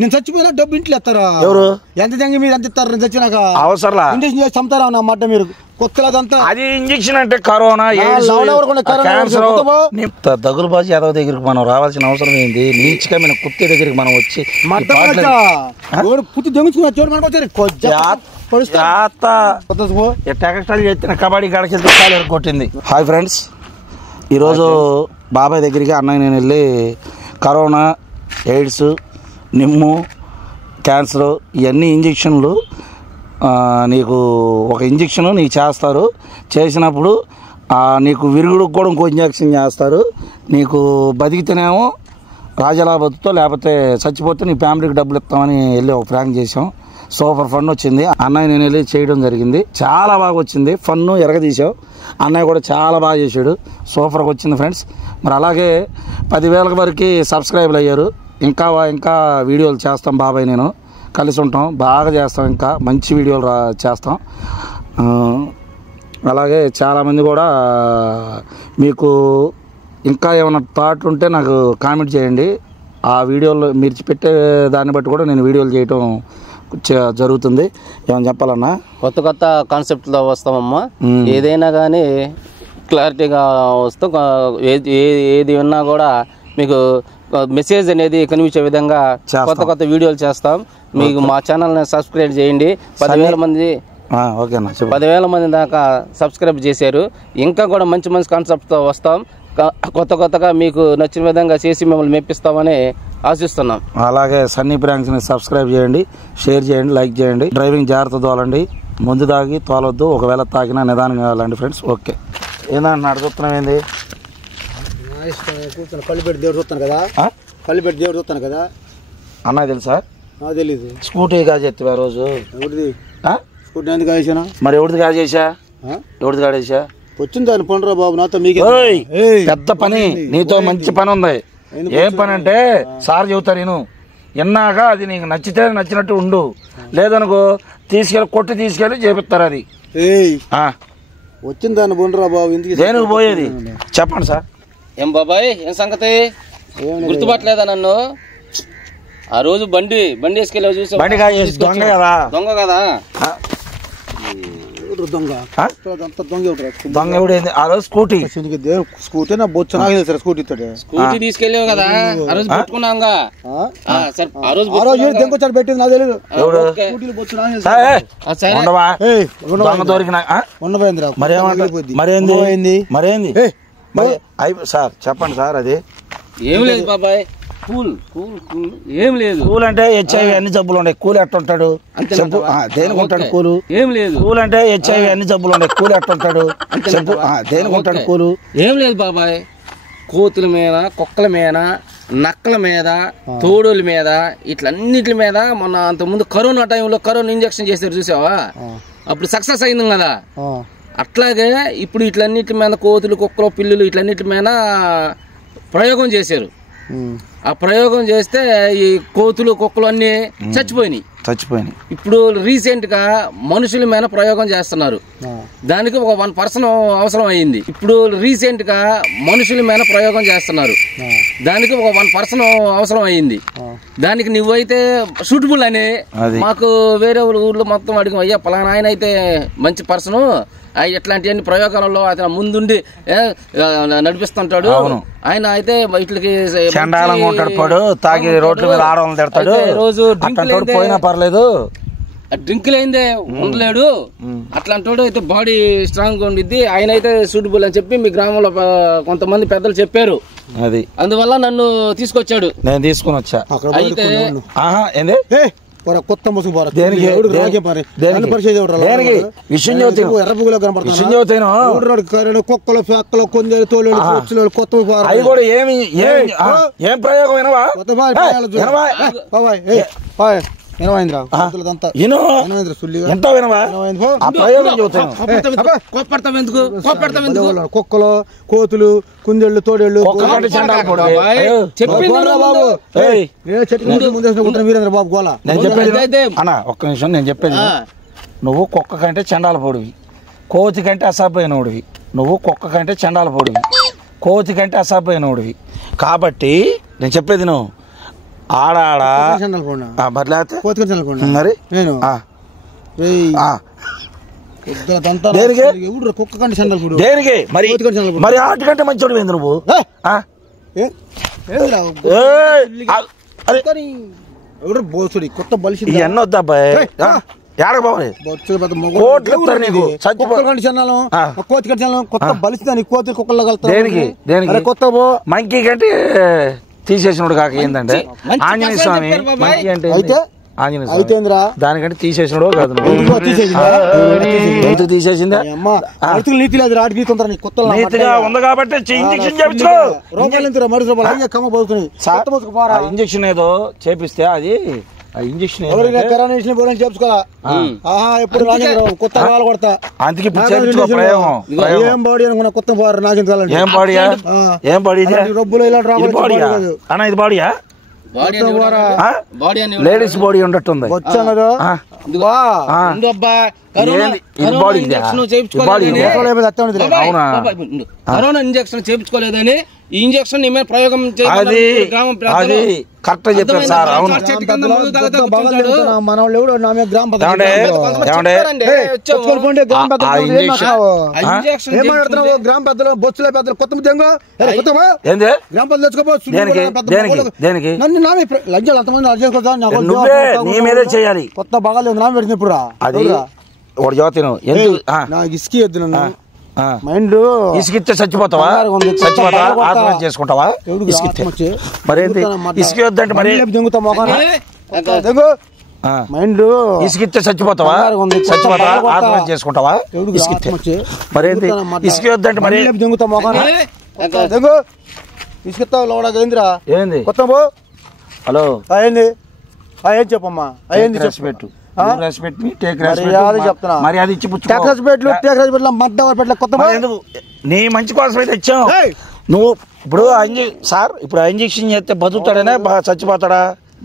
నేను చచ్చిపోయినా డబ్బు ఇంట్లో ఎత్తారా? ఎవరు ఎంత జంగి మీరు ఎంత ఇస్తారు? నేను చచ్చినాక అవసరంలా ఇంజక్షన్ చేసి చంపుతారా అన్నమాట మీరు. కొత్తదంతా అది ఇంజక్షన్ అంటే కరోనా దగ్గులబాజు యాదవ్ దగ్గరికి మనం రావాల్సిన అవసరం ఏంది? నీచిగా మన కుత్తే దగ్గరికి మనం వచ్చి కుత్తి దొంగించుకున్న చోటు మనకు చేసిన కబడ్డీ గడకి కొట్టింది. హాయ్ ఫ్రెండ్స్, ఈరోజు బాబాయ్ దగ్గరికి అన్నయ్య నేను వెళ్ళి కరోనా, ఎయిడ్స్, నిమ్ము, క్యాన్సర్ ఇవన్నీ ఇంజక్షన్లు నీకు ఒక ఇంజక్షన్ నీకు చేస్తారు. చేసినప్పుడు నీకు విరుగుడుకు కూడా ఇంకో ఇంజక్షన్ చేస్తారు. నీకు బతికితేనేమో రాజలా బతుకుతో, లేకపోతే చచ్చిపోతే నీ ఫ్యామిలీకి డబ్బులు ఇస్తామని వెళ్ళి ఒక ప్రాంక్ చేసాం. సూపర్ ఫన్ వచ్చింది. అన్నయ్య నేను వెళ్ళి చేయడం జరిగింది. చాలా బాగా వచ్చింది. ఫన్ను ఎరగదీసాం. అన్నయ్య కూడా చాలా బాగా చేశాడు. సూపర్గా వచ్చింది ఫ్రెండ్స్. మరి అలాగే 10,000 వరకు సబ్స్క్రైబర్లు అయ్యారు. ఇంకా వీడియోలు చేస్తాం. బాబాయ్ నేను కలిసి ఉంటాం, బాగా చేస్తాం. ఇంకా మంచి వీడియోలు చేస్తాం. అలాగే చాలామంది కూడా మీకు ఇంకా ఏమైనా థాట్ ఉంటే నాకు కామెంట్ చేయండి. ఆ వీడియోలో మీరు పెట్టే దాన్ని బట్టి కూడా నేను వీడియోలు చేయటం జరుగుతుంది. ఏమైనా చెప్పాలన్నా? కొత్త కాన్సెప్ట్తో వస్తామమ్మా. ఏదైనా కానీ క్లారిటీగా వస్తాం. ఏది ఉన్నా కూడా మీకు మెసేజ్ అనేది కనిపించే విధంగా కొత్త వీడియోలు చేస్తాం. మీకు మా ఛానల్ని సబ్స్క్రైబ్ చేయండి. 10,000 మంది 10,000 మంది దాకా సబ్స్క్రైబ్ చేశారు. ఇంకా కూడా మంచి కాన్సెప్ట్తో వస్తాం. కొత్తగా మీకు నచ్చిన విధంగా చేసి మిమ్మల్ని మెప్పిస్తామని ఆశిస్తున్నాం. అలాగే సన్నీ ప్రాంక్స్ని సబ్స్క్రైబ్ చేయండి, షేర్ చేయండి, లైక్ చేయండి. డ్రైవింగ్ జాగ్రత్త తోలండి. ముందు తాగి తోలొద్దు. ఒకవేళ తాగినా నిదానంగా వెళ్ళండి ఫ్రెండ్స్. ఓకే, ఏందంటే అడుగుతున్నాం ఏంది? కళ్ళు పెట్టి దేవుడు చూస్తాను కదా, కళ్ళు పెట్టి దేవుడు చూస్తాను కదా అన్న. తెలుసా? తెలీదు. స్కూటీ కాజేస్తావా రోజు? ఎవరిది స్కూటీ ఎందుకు కాజేసానా? మరి ఎవరిది కాజేసా? ఎవరిది కాజేసా? వచ్చింది దాని పండురా బాబు. నాతో మీకు పెద్ద పని, నీతో మంచి పని ఉంది. ఏం పని అంటే సార్ చెబుతారు నేను ఎన్నాక అది నీకు నచ్చితే నచ్చినట్టు ఉండు, లేదనుకో కొట్టి తీసుకెళ్ళి చేపిస్తారు. అది వచ్చింది దాని పండురా బాబు. ఎందుకు దేనికి పోయేది చెప్పండి సార్. ఏం బాబాయ్, ఏం సంగతి? గుర్తుపట్టలేదా నన్ను? ఆ రోజు బండి వేసుకెళ్ళి చూసా. బండి దొంగ కదా? దొంగ కదా? దొంగ ఎవడైంది? ఆ రోజు స్కూటీ నా బొచ్చు నాకు తెలుసు. స్కూటీ తీసుకెళ్ళావు కదా ఆ రోజు పట్టుకున్నాంగా. పెట్టింది నాకు తెలియదు. సార్ చెప్పండి సార్. అది ఏం లేదు బాబాయ్. కూల్ ఏం లేదు. కూల్ అంటే హెచ్ఐవి అన్ని జబ్బులు ఉన్నాయి. కూల్ ఎట్టుంటాడు చెప్పు? దేనికి ఉంటాడు కూలు? ఏం లేదు. కూల్ అంటే హెచ్ఐవి అన్ని జబ్బులు ఉన్నాయి. కూల్ ఎట్టుంటాడు చెప్పు? దేనికి ఉంటాడు కూలు? ఏం లేదు బాబాయ్. కోతుల మీద, కుక్కల మీద, నక్కల మీద, తోడుల మీద, ఇట్లన్నిటి మీద మొన్న అంతకుముందు కరోనా టైంలో కరోనా ఇంజక్షన్ చేశారు చూసావా? అప్పుడు సక్సెస్ అయింది కదా. అట్లాగే ఇప్పుడు ఇట్లన్నిటి మీద కోతులు, కుక్కలు, పిల్లులు ఇట్లన్నిటి మీద ప్రయోగం చేశారు. ఆ ప్రయోగం చేస్తే ఈ కోతులు, కుక్కలు అన్ని చచ్చిపోయినాయి. ఇప్పుడు రీసెంట్ గా మనుషుల మీద ప్రయోగం చేస్తున్నారు. దానికి ఒక 1% అవసరం అయింది. ఇప్పుడు రీసెంట్ గా మనుషుల మీద ప్రయోగం చేస్తున్నారు. దానికి ఒక 1% అవసరం అయింది. దానికి నువ్వైతే సూటబుల్ అని మాకు వేరే ఊర్లో మొత్తం అడిగి, అయ్యా పలానా ఆయన అయితే మంచి పర్సన్, ఇట్లాంటి ప్రయోగాలలో అతను ముందుండి నడిపిస్తుంటాడు. ఆయన అయితే వీటికి తాగి రోడ్ల మీద ఆడవాళ్ళని తిడతాడు. రోజు పోయినా పర్లేదు, డ్రింక్ లేదే ఉండలేడు. అట్లాంటి అయితే బాడీ స్ట్రాంగ్ గా ఉండిద్ది. ఆయన అయితే సూటబుల్ అని చెప్పి మీ గ్రామంలో కొంతమంది పెద్దలు చెప్పారు. అది అందువల్ల నన్ను తీసుకొచ్చాడు. నేను తీసుకుని వచ్చా. అయితే కొత్త కుక్కలు, పెక్కలు, కొందరు తోలు కొత్త ఏం ప్రయోగం కుక్కలు, కోతులు, కుందేళ్లు, తోడేళ్లు. వీరేంద్ర బాబు గోళ. నేను చెప్పేది అన్న, ఒక్క నిమిషం నేను చెప్పేది. నువ్వు కుక్క కంటే చండాల పొడివి, కోతి కంటే అసభ్యనోడివి. నువ్వు కుక్క కంటే చండాల పొడివి, కోతి కంటే అసభ్యనోడివి. కాబట్టి నేను చెప్పేది నువ్వు ఆడాడా మరి లేకపోతే మరి నేను దేనికి కుక్క కంటే సండల్ కూడా దేనికి మరి మరి ఆటికంటే మంచి ఏంది నువ్వు బోసుడి కొత్త బలిసి ఎన్న వద్దా అబ్బాయి ఏడకపోవాలి కోట్లు నీకు కోతి కంటే కొత్త బలిసి కోతి కుక్కల్లో కలుగుతా దేనికి దేనికి కొత్త మంకీ కంటే తీసేసినోడు కాక ఏంటంటే ఆంజనేయ స్వామి మంకీ అంటే అయితే ఆంజనేయ స్వామి దానికంటే తీసేసినోడు కాదు ఎందుకు తీసేసిందా నీతి లేదు రాటి నీతి ఉందా కొత్త నీతిగా ఉంది కాబట్టి ఇంజక్షన్ చేయించుకో ఇంజక్షన్ ఏదో చేపిస్తే అది ఇంజక్షన్ అందుకే ఏం బాడీ అనుకున్నా కొత్త ఏం బాడీయా ఏం బాడీ రబ్బులు ఇలా అన్న ఇది బాడీయా లేడీస్ బాడీ ఉండట్టుంది కరోనా ఇంజక్షన్ చేయించుకోలేదని ఈ ఇంజక్షన్ నీ మీద ప్రయోగం అది కరెక్ట్ చెప్పారు సార్. అవును మనవాళ్ళు ఎవడు నా మీద గ్రామ గ్రామ పెద్దలు బొచ్చుల పెద్దలు కొత్త గ్రామ పెద్దలు తెచ్చుకోవచ్చు నన్ను నా లజ్జలు అంతమంది నీ మీదే చేయాలి. కొత్త బాగాలేదు నా పెడుతుంది ఇప్పుడు అది ఒకటి చదువుతాను నాకు ఇసుకి వద్దు నన్ను మైండ్ ఇసుకిస్తే చచ్చిపోతావా ఆత్మహత్య చేసుకుంటావా ఇసుకిస్తే మరేంటి ఇసుకి వద్దంటే మరి మైండ్ ఇసుకిస్తే చచ్చిపోతావా ఆత్మహత్య చేసుకుంటావా ఇసుకిస్తే మరేంటి ఇసుకి వద్దంటే మరి దింగుతా మొఖాన ఇసుకిస్తావు లోడేందిరా ఏంది కొత్త హలో ఏంది ఏం చెప్పమ్మా అయ్యింది పెట్టు నీ మంచి కోసమే తెచ్చావు నువ్వు. ఇప్పుడు సార్ ఇప్పుడు ఇంజక్షన్ చేస్తే బతుకుతాడనే చచ్చిపోతాడా?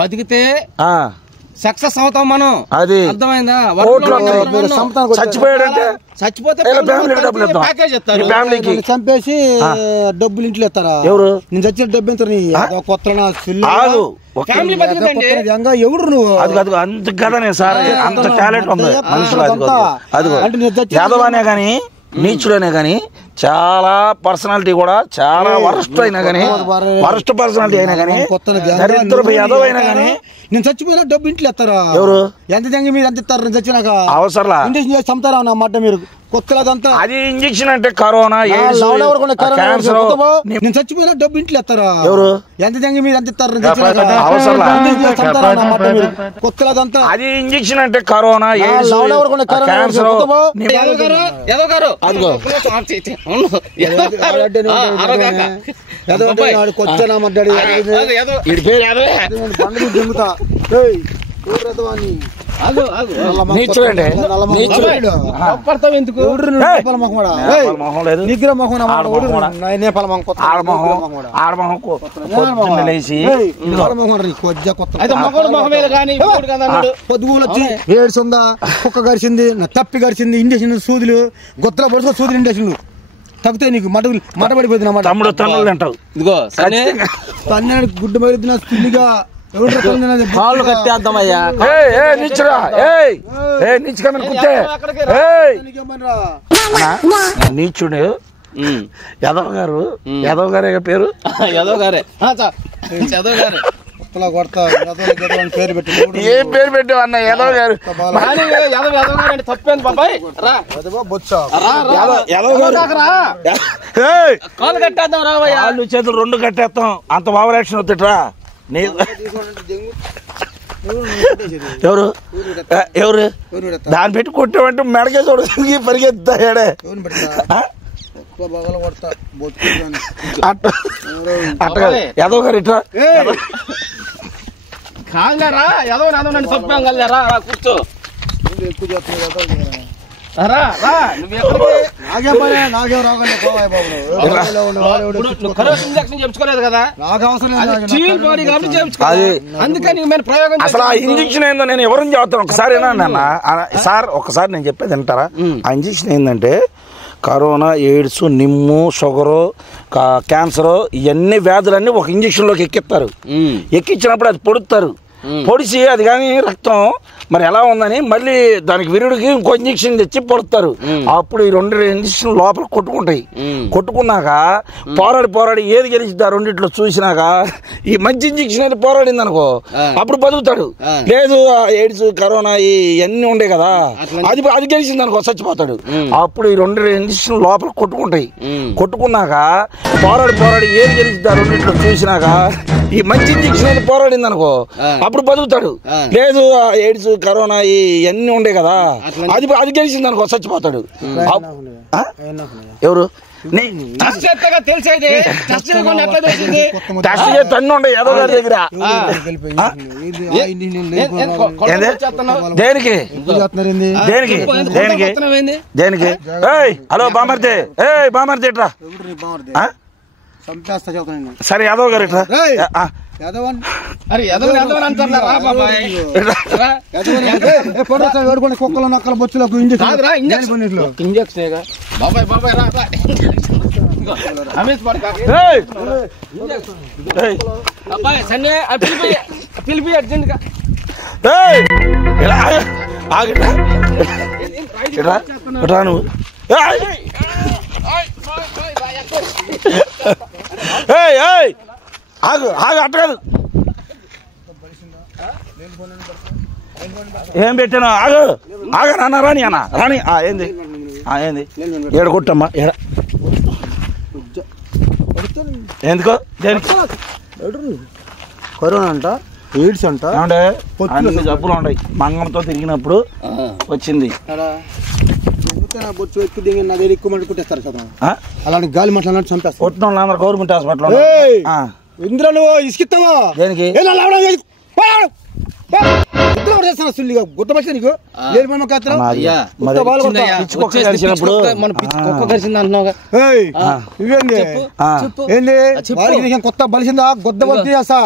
బతికితే సక్సెస్ అవుతాం మనం. అది అర్థమైందా? చచ్చిపోయాడంటే చచ్చిపోతే ఫ్యామిలీకి చంపేసి డబ్బులు ఇంట్లో ఇస్తారా? ఎవరు? నేను చచ్చిన డబ్బు ఎంత కొత్త ఎవరు నువ్వు? అది అంత కదనే సార్, అంత టాలెంట్ ఉంది మనుషులు. అది యాదవానే గాని నీచుడనే గాని చాలా పర్సనాలిటీ కూడా చాలా వరస్ట్ అయినా గానీ వరస్ట్ పర్సనాలిటీ అయినా గానీ దరిద్రపు యాదవ్ అయినా గానీ నేను చచ్చిపోయినా డబ్బు ఇంట్లో ఇస్తారా? ఎవరు? ఎంత తెంగి మీరు ఎంత ఇస్తారు? నేను చచ్చినాక అవసరం ఇంజక్షన్ చేసి చంపుతారా అన్నమాట మీరు? కొత్తదంతా అది ఇంజక్షన్ అంటే కరోనా క్యాన్సర్. నేను చచ్చిపోయినా డబ్బు ఇంట్లో ఇస్తారా? ఎవరు? ఎంత తెంగి మీరు ఎంత ఇస్తారు? కొత్తదంతా అది ఇంజక్షన్ అంటే కరోనా క్యాన్సర్. పొద్దుగూలు వచ్చి ఏడ్చుందా కుక్క గరిచింది తప్పి గరిచింది ఇంజక్షన్ సూదులు గొత్తలో పడుకో సూదులు ఇంజక్షన్లు తగ్గుతాయి నీకు మట పడిపోతుంది అన్నమాట. తమ్ముడు తన్నులు అంటావు. ఇదిగో తన్నాడు గుడ్డు మరిదిన స్థితిగా కాళ్ళు కట్టేద్దామయ్యా. నీచుడు యాదవ్ గారు, యాదవ్ గారే పేరు, యాదవ్ గారే పేరు పెట్టి ఏం పేరు పెట్టావు అన్న? యాదవ్ గారు తప్పేంది బాబాయ్? కాళ్ళు కట్టేద్దాం రావయ్యా. కాళ్ళు చేతులు రెండు కట్టేస్తాం. అంత ఓవర్ యాక్షన్ వద్దుట్రా. ఎవరు ఎవరు దాన్ని పెట్టి కొట్టామంటే మెడకే చూడ పరిగెత్తాడే. యాదవ్ గారు ఇట్లా కాంగారా యాదవ్ యాదవ్ నన్ను తప్పాం కలరా కూర్చో. చెప్పుకోలేదు కదా అందుకని అసలు ఆ ఇంజక్షన్ ఏందో నేను ఎవరిని చెప్తాను ఒకసారి సార్. ఒకసారి నేను చెప్పేది వింటారా? ఆ ఇంజక్షన్ ఏంటంటే కరోనా, ఎయిడ్స్, నిమ్ము, షుగరు, క్యాన్సరు, ఇవన్నీ వ్యాధులన్నీ ఒక ఇంజక్షన్లోకి ఎక్కిస్తారు. ఎక్కించినప్పుడు అది పొడుస్తారు. పొడిచి అది కానీ రక్తం మరి ఎలా ఉందని మళ్ళీ దానికి విరుడికి ఇంకో ఇంజక్షన్ తెచ్చి పొడుస్తారు. అప్పుడు ఈ 2 ఇంజక్షన్ లోపల కొట్టుకుంటాయి. కొట్టుకున్నాక పోరాడి ఏది గెలిచిద్దా రెండిట్లో చూసినాక ఈ మంచి ఇంజక్షన్ అయితే పోరాడింది అనుకో అప్పుడు బతుకుతాడు. లేదు ఎయిడ్స్, కరోనా ఇవన్నీ ఉండే కదా అది గెలిచింది అనుకో చచ్చిపోతాడు. అప్పుడు ఈ 2 ఇంజక్షన్ లోపల కొట్టుకుంటాయి. కొట్టుకున్నాక పోరాడి ఏది గెలిచిద్దా రెండిట్లో చూసినాక ఈ మంచి ఇంజక్షన్ అయితే పోరాడింది అనుకో అప్పుడు బతుకుతాడు. లేదు ఎయిడ్స్, కరోనా ఇవన్నీ ఉండే కదా అది గెలిచింది అనుకో చచ్చిపోతాడు. ఎవరు టెస్ట్ చేస్తే అన్నీ ఉండే ఏదో గారి దగ్గర. దేనికి దేనికి దేనికి దేనికి? హలో బామర్దే, బామర్దే ఇట్రా. సరే యాదవ్ గారు ఇట్లా. కుక్కలు నక్కల బొచ్చులకు పిలిపి అర్జెంట్ గా నువ్వు ఆగు అట్ట కాదు. ఏం పెట్టాను? ఆగా నాన్న రాని అన్న రాని. ఏంది ఏంది ఏడ కొట్టమ్మా ఏడ ఎందుకో దేనికి? కరోనా అంట, ఎయిడ్స్ అంట, అన్ని జబ్బులు ఉన్నాయి. మంగంతో తిరిగినప్పుడు వచ్చింది. బొచ్చు ఎక్కువ దిగి నా దగ్గర ఎక్కువ మంది కుట్టేస్తారు కదా. అలాంటి గాలి మాట్లాడినట్టు చంపేస్తారు. కొట్టిన వాళ్ళందరూ గవర్నమెంట్ హాస్పిటల్. ఇందులో నువ్వు ఇసుకిస్తావా? దేనికి? గుర్తు పచ్చి నీకు కొత్త బలిసిందా గొద్ద బలి చేస్తా.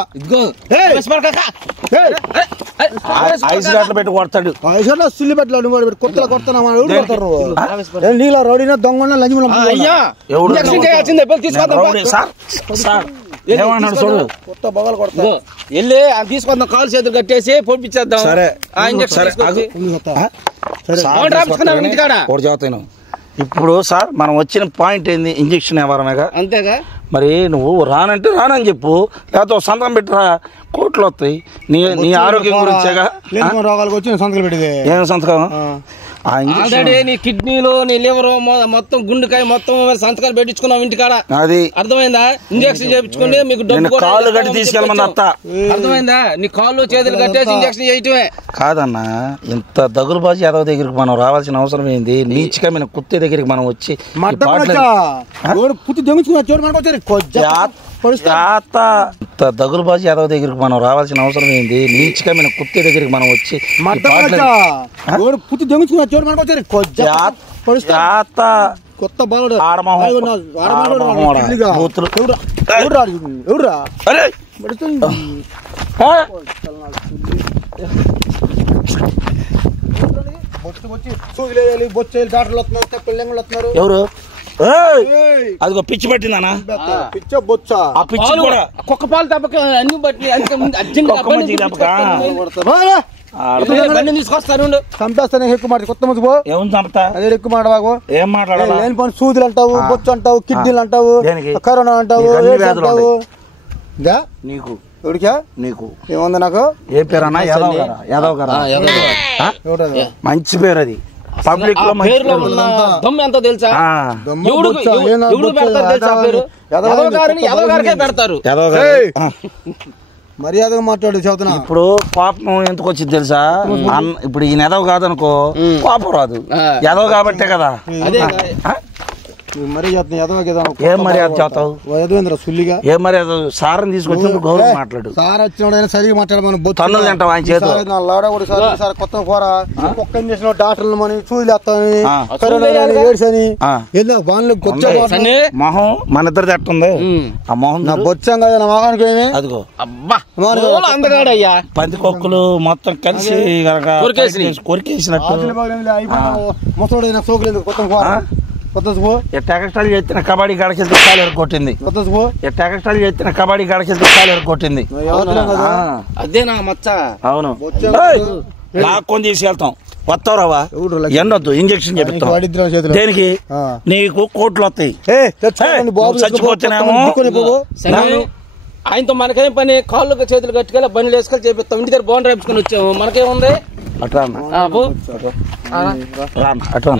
పెట్టి కొడతాడు. సుల్లి పెట్టాడు కొత్తలో కొడతాను నీళ్ళ రౌడీనా దొంగ ఏమన్నాడు చూడు. కొత్త బొగలు కొడతా వెళ్ళి తీసుకుందాం, కాలు చేతులు కట్టేసి పొడిపించేద్దాం. సరే ఇంజక్షన్ ఇప్పుడు సార్ మనం వచ్చిన పాయింట్ ఏంది? ఇంజక్షన్ ఎవరనగా అంతేగా. మరి నువ్వు రానంటే రానని చెప్పు, లేకపోతే సంతకం పెట్టరా, కోట్లు వస్తాయి. నీ ఆరోగ్యం గురించేగా. రోగాలకు వచ్చి సంతకం పెట్టేది ఏం సంతకం? ఆల్రెడీ నీ కిడ్నీలు, నీ లివర్ మొత్తం, గుండెకాయ మొత్తం సంతకాలు పెట్టించుకున్నావు ఇంటికాడ. అది అర్థమైందా? ఇంజక్షన్ చేయించుకోండి, మీకు డబ్బు కాళ్ళు కట్టి తీసుకెళ్ళమని అత్త. అర్థమైందా? నీ కాళ్ళు చేతులు కట్టేసి ఇంజక్షన్ చేయటమే కాదన్నా. ఇంత దగులుబాజీ యాదవ్ దగ్గరికి మనం రావాల్సిన అవసరం ఏంది? నీచికమైన కుత్తే దగ్గరికి మనం వచ్చి దగులుబాజీ యాదవ్ దగ్గరికి మనం రావాల్సిన అవసరం ఏంది? నీచికమైన కుత్తే దగ్గరికి మనం వచ్చి కొత్త బాలుడు ఎవరు? అదిగో పిచ్చి పట్టిందనా? పిచ్చ బొచ్చ. ఆ పిచ్చి కూడా కుక్క పాలు తప్పక అన్ని బట్టి తీసుకొస్తాను. చంపేస్తాను ఎక్కువ మాట. కొత్త మంచి ఏముంది చంపుతా? అదే ఎక్కువ మాట బాగు. ఏం మాట్లాడాలి? లేని పని సూదులు అంటావు, బొచ్చు అంటావు, కిడ్నీలు అంటావు, కరోనా అంటావు, అంటావు. నీకు ఎవరికా? నీకు ఏముంది? నాకు ఏ పేరు అన్నా? యాదవ్ గారా? మంచి పేరు అది. పబ్లిక్ లో దమ్ము ఎంతో తెలుసా? పెడతారు. మర్యాదగా మాట్లాడు చెబుతున్నా. ఇప్పుడు కోపం ఎందుకు వచ్చింది తెలుసా? ఇప్పుడు ఈయన ఎదవ కాదనుకో కోపం రాదు. ఎదవ కాబట్టే కదా. మర్యాద ఏం మర్యాద చేస్తావు? సుల్లిగా ఏం మర్యాద? సార్ని తీసుకొచ్చినప్పుడు గౌరవం మాట్లాడు. సార్ వచ్చిన సరిగా మాట్లాడమని తన్నులు తింటావు ఆయన చేత. కొత్త కూర ఒక్క ఇంజక్షన్ డాక్టర్లు మని చూదిలేస్తామని ఏడ్సని మొహం మన ఇద్దరు తట్టుంది. ఆ మొహం నా బొచ్చం కదా నా మొహానికి ఏమి? అదిగో అందగాడయ్యా. పంది కొక్కులు మొత్తం కలిసి కొరికేసినట్టు ముసలోడైన సోకులేదు కొత్త కూర. కొత్తసుకో ఎక్స్ట్రాలు చేసిన కబడ్డీ గడకెళ్తే కాలు కొట్టింది. కొత్తసుకో ఎక్స్ట్రాలు చేసిన కబడ్డీ గడకెళ్తే కాలు కొట్టింది. అదే నా మచ్చ. అవును లాక్కొని తీసుకెళ్తాం. వస్తావురావా? ఎన్నొద్దు, ఇంజక్షన్ చేపిస్తాం. దేనికి? నీకు కోట్లు వస్తాయి. చచ్చిపోతున్నాము. ఆయనతో మనకేం పని? కాళ్ళు చేతులు కట్టుకెళ్ళి బండ్లు వేసుకొని చేపిస్తాం. ఇంటి దగ్గర బోన్ రాయించుకొని వచ్చాము. మనకేముంది? అట్లా అట్లా